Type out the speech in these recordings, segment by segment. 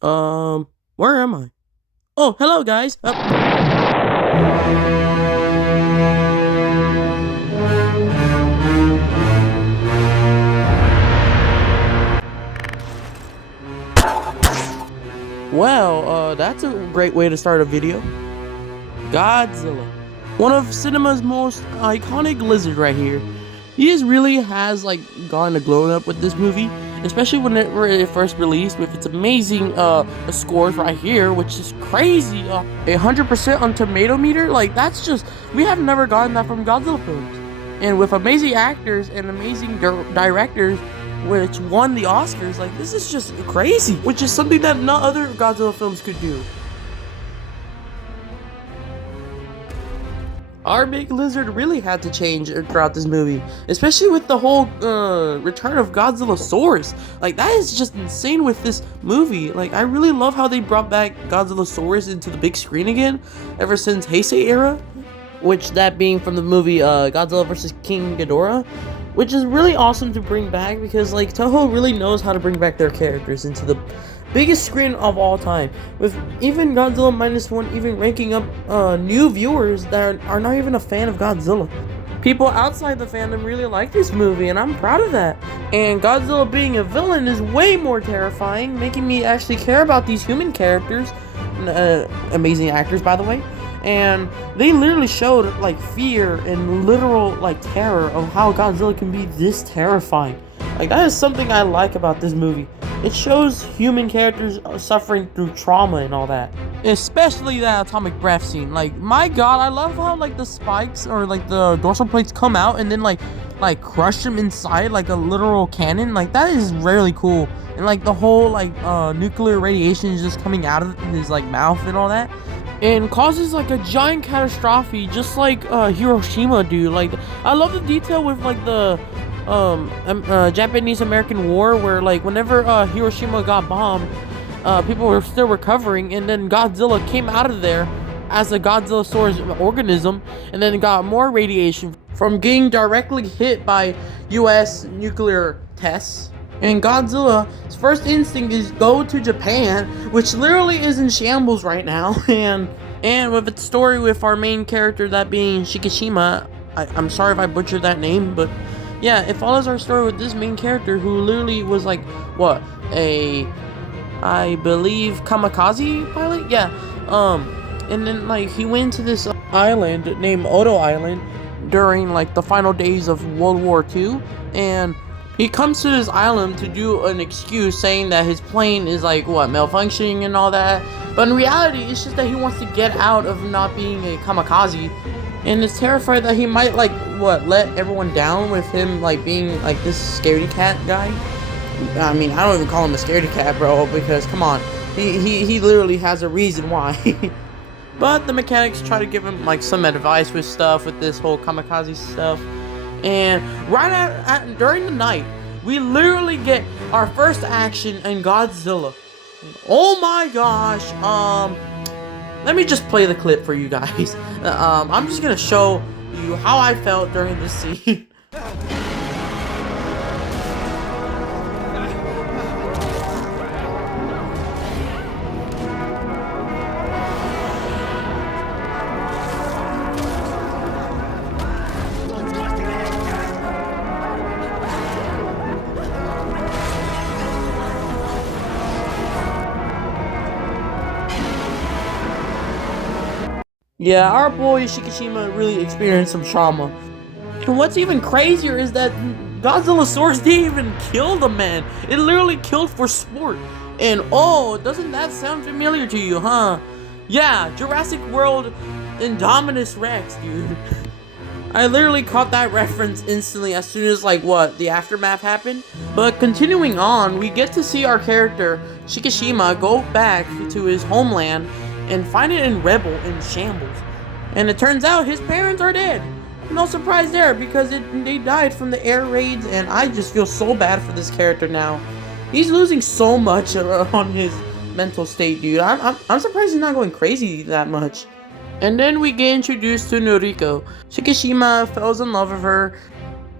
Where am I? Oh, hello guys. Well, that's a great way to start a video. Godzilla, one of cinema's most iconic lizard right here. Really has like gone to glow up with this movie, especially when it first released with its amazing scores right here, which is crazy. 100% on tomato meter, like that's just, we have never gotten that from Godzilla films. And with amazing actors and amazing directors, which won the Oscars, like this is just crazy, which is something that no other Godzilla films could do. Our big lizard really had to change throughout this movie, especially with the whole return of Godzillasaurus. Like that is just insane with this movie. Like I really love how they brought back Godzillasaurus into the big screen again, ever since Heisei era, which that being from the movie Godzilla vs. King Ghidorah, which is really awesome to bring back because like Toho really knows how to bring back their characters into the biggest screen of all time, with even Godzilla Minus One even ranking up new viewers that are not even a fan of Godzilla. People outside the fandom really like this movie, and I'm proud of that. And Godzilla being a villain is way more terrifying, making me actually care about these human characters, amazing actors by the way, and they literally showed like fear and literal like terror of how Godzilla can be this terrifying. Like that is something I like about this movie. It shows human characters suffering through trauma and all that. Especially that atomic breath scene. Like, my god, I love how, like, the spikes or, like, the dorsal plates come out and then, like crush them inside, like, a literal cannon. Like, that is really cool. And, like, the whole, like, nuclear radiation is just coming out of his, like, mouth and all that. And causes, like, a giant catastrophe, just like, Hiroshima, dude. Like, I love the detail with, like, the Japanese-American War, where like whenever Hiroshima got bombed, people were still recovering, and then Godzilla came out of there as a Godzillasaurus organism, and then got more radiation from getting directly hit by US nuclear tests. And Godzilla's first instinct is go to Japan, which literally is in shambles right now. And with its story with our main character, that being Shikishima, I'm sorry if I butchered that name, but yeah, it follows our story with this main character who literally was like, what, I believe kamikaze pilot? Yeah, and then like he went to this island named Odo Island during like the final days of World War II, and he comes to this island to do an excuse saying that his plane is like, what, malfunctioning and all that, but in reality, it's just that he wants to get out of not being a kamikaze. And is terrified that he might, like, what, let everyone down with him, like, being, like, this scaredy cat guy. I mean, I don't even call him a scaredy cat, bro, because, come on, he literally has a reason why. But the mechanics try to give him, like, some advice with stuff, with this whole kamikaze stuff. And right during the night, we literally get our first action in Godzilla. Oh my gosh, let me just play the clip for you guys. I'm just gonna show you how I felt during this scene. Yeah, our boy Shikishima really experienced some trauma. And what's even crazier is that Godzillasaurus didn't even kill the man. It literally killed for sport. And oh, doesn't that sound familiar to you, huh? Yeah, Jurassic World Indominus Rex, dude. I literally caught that reference instantly as soon as, like, what, the aftermath happened? But continuing on, we get to see our character, Shikishima, go back to his homeland and find it in shambles. And it turns out his parents are dead. No surprise there, because they died from the air raids, and I just feel so bad for this character now. He's losing so much on his mental state, dude. I'm surprised he's not going crazy that much. And then we get introduced to Noriko. Shikishima falls in love with her,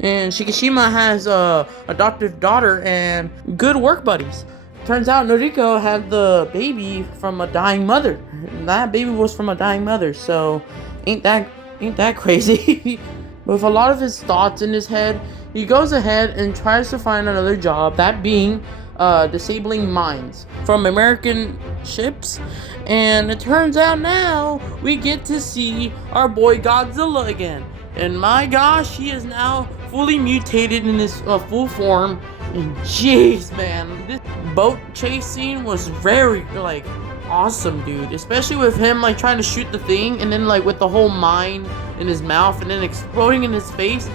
and Shikishima has a adoptive daughter and good work buddies. Turns out Noriko had the baby from a dying mother. That baby was from a dying mother, so ain't that crazy? With a lot of his thoughts in his head, he goes ahead and tries to find another job, that being disabling mines from American ships. And it turns out now we get to see our boy Godzilla again. And my gosh, he is now fully mutated in his full form. And jeez, man, this boat chase scene was very, like, awesome, dude. Especially with him, like, trying to shoot the thing, and then, like, with the whole mine in his mouth, and then exploding in his face.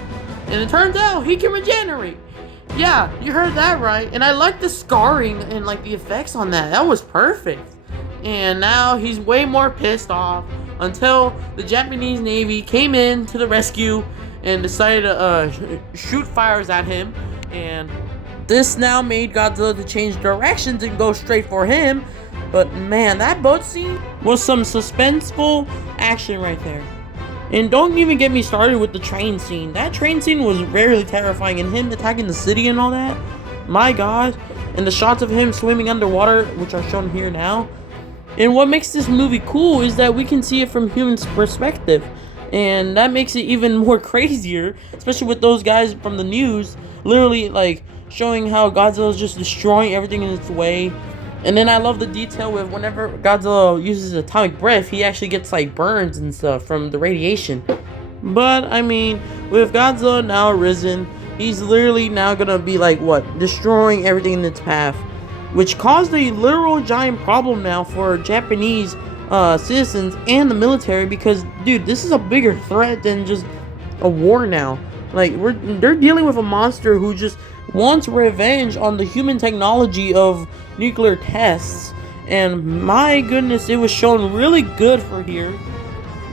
And it turns out he can regenerate. Yeah, you heard that right. And I like the scarring and, like, the effects on that. That was perfect. And now he's way more pissed off until the Japanese Navy came in to the rescue and decided to shoot fires at him. And this now made Godzilla to change directions and go straight for him. But man, that boat scene was some suspenseful action right there. And don't even get me started with the train scene. That train scene was rarely terrifying, and him attacking the city and all that. My god. And the shots of him swimming underwater, which are shown here now. And what makes this movie cool is that we can see it from human perspective. And that makes it even more crazier, especially with those guys from the news literally, like, showing how Godzilla is just destroying everything in its way. And then I love the detail with whenever Godzilla uses atomic breath, he actually gets, like, burns and stuff from the radiation. But I mean, with Godzilla now risen, he's literally now gonna be, like, what, destroying everything in its path, which caused a literal giant problem now for Japanese citizens and the military, because dude, this is a bigger threat than just a war now. Like, they're dealing with a monster who just wants revenge on the human technology of nuclear tests. And my goodness, it was shown really good for here.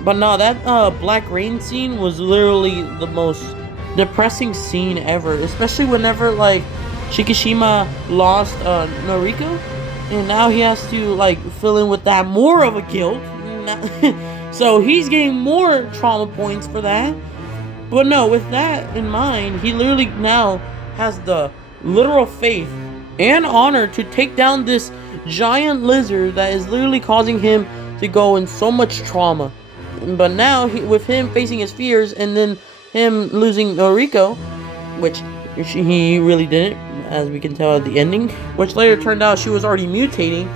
But no, that black rain scene was literally the most depressing scene ever, especially whenever, like, Shikishima lost Noriko, and now he has to, like, fill in with that more of a guilt. So he's getting more trauma points for that. But no, with that in mind, he literally now has the literal faith and honor to take down this giant lizard that is literally causing him to go in so much trauma. But now, with him facing his fears, and then him losing Noriko, which he really didn't, as we can tell at the ending, which later turned out she was already mutating.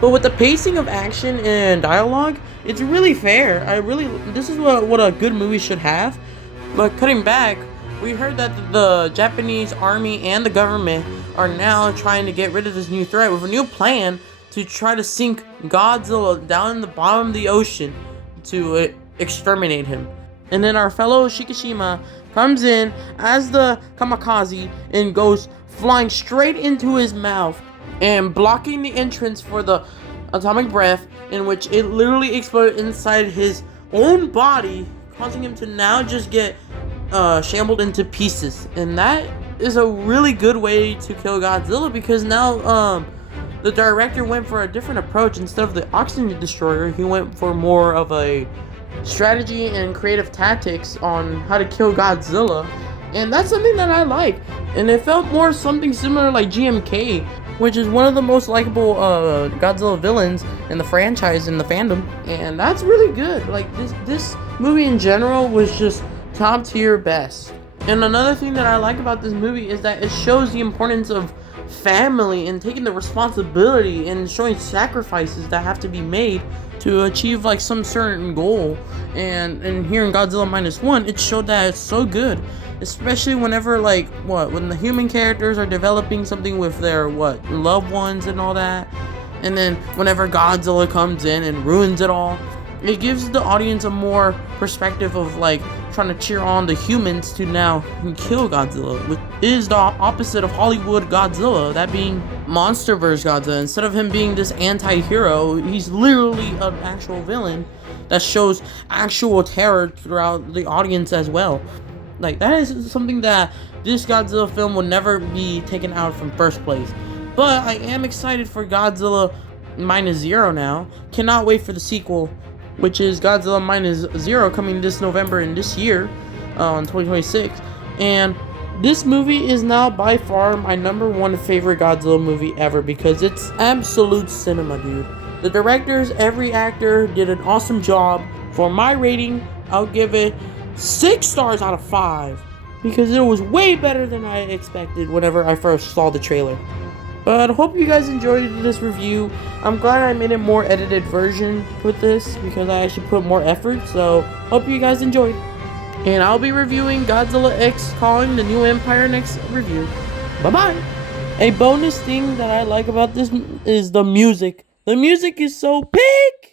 But with the pacing of action and dialogue, it's really fair. This is what a good movie should have. But cutting back, we heard that the Japanese army and the government are now trying to get rid of this new threat with a new plan to try to sink Godzilla down in the bottom of the ocean to exterminate him. And then our fellow Shikishima comes in as the kamikaze and goes flying straight into his mouth and blocking the entrance for the atomic breath, in which it literally exploded inside his own body, causing him to now just get shambled into pieces. And that is a really good way to kill Godzilla, because now the director went for a different approach. Instead of the oxygen destroyer, he went for more of a strategy and creative tactics on how to kill Godzilla. And that's something that I like. And it felt more something similar like GMK, which is one of the most likable Godzilla villains in the franchise, in the fandom. And that's really good. Like, this movie in general was just top tier best. And another thing that I like about this movie is that it shows the importance of family and taking the responsibility and showing sacrifices that have to be made to achieve, like, some certain goal. And here in Godzilla Minus One, it showed that it's so good. Especially whenever, like, when the human characters are developing something with their, loved ones and all that. And then whenever Godzilla comes in and ruins it all, it gives the audience a more perspective of, like, trying to cheer on the humans to now kill Godzilla, which is the opposite of Hollywood Godzilla, that being MonsterVerse Godzilla. Instead of him being this anti-hero, he's literally an actual villain that shows actual terror throughout the audience as well. Like, that is something that this Godzilla film will never be taken out from first place. But I am excited for Godzilla Minus Zero now. Cannot wait for the sequel, which is Godzilla Minus Zero, coming this November in this year, in 2026. And This movie is now by far my #1 favorite Godzilla movie ever because it's absolute cinema, dude. The directors, every actor did an awesome job. For my rating, I'll give it 6 stars out of 5 because it was way better than I expected whenever I first saw the trailer. But I hope you guys enjoyed this review. I'm glad I made a more edited version with this because I actually put more effort. So hope you guys enjoyed. And I'll be reviewing Godzilla X Kong, the New Empire next review. Bye-bye. A bonus thing that I like about this is the music. The music is so big.